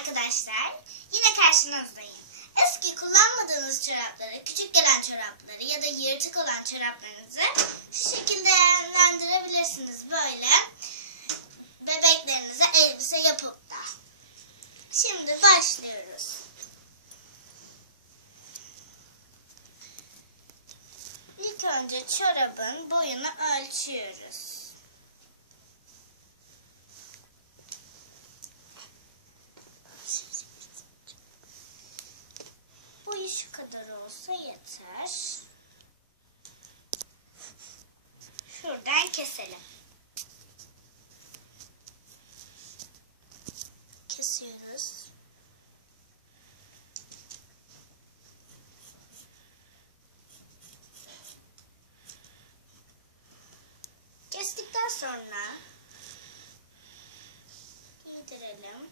arkadaşlar. Yine karşınızdayım. Eski kullanmadığınız çorapları, küçük gelen çorapları ya da yırtık olan çoraplarınızı şu şekilde değerlendirebilirsiniz. Böyle bebeklerinize elbise yapıp da. Şimdi başlıyoruz. İlk önce çorabın boyunu ölçüyoruz. Boyu şu kadar olsa yeter. Şuradan keselim. Kesiyoruz. Kestikten sonra giydirelim.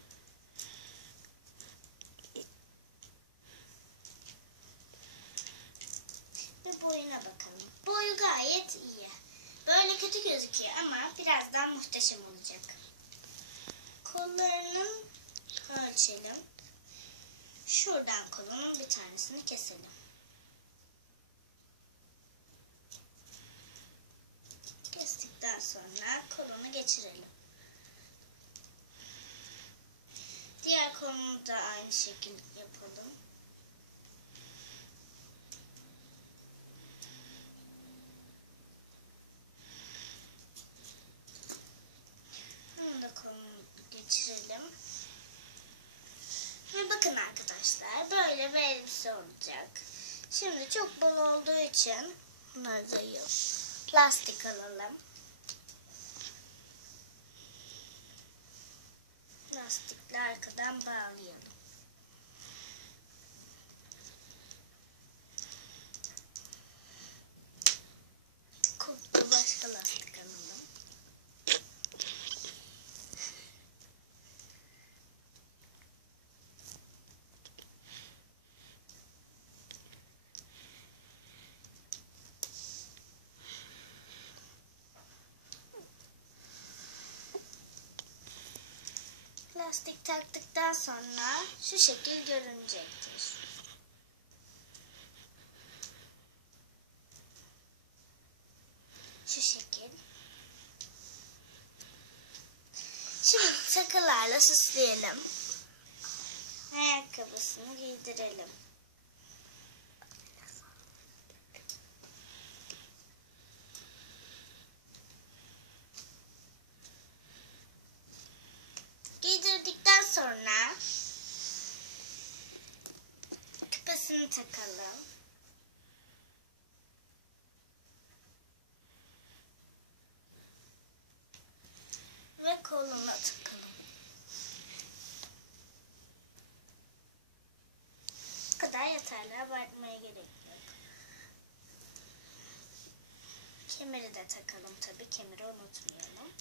Ve boyuna bakalım. Boyu gayet iyi. Böyle kötü gözüküyor ama birazdan muhteşem olacak. Kollarının ölçelim. Şuradan kolunun bir tanesini keselim. Kestikten sonra kolunu geçirelim. Diğer kolunu da aynı şekilde yapalım. Bunu da geçirelim. Ve bakın arkadaşlar böyle bir elbise olacak. Şimdi çok bol olduğu için bunları da yok. Plastik alalım. Lastikle arkadan bağlayalım. Koptu başka lastik alalım. Lastik taktıktan sonra şu şekil görünecektir. Şu şekil. Şimdi takılarla süsleyelim. Ayakkabısını giydirelim. Giydirdikten sonra küpesini takalım. Ve koluna takalım. Bu kadar yeterli. Abartmaya gerek yok. Kemeri de takalım tabii. Kemeri unutmayalım.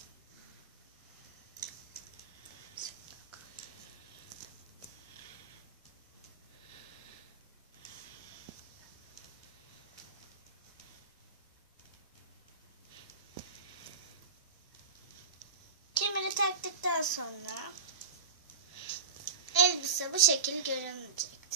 Kemeri taktıktan sonra elbise bu şekil görünecektir.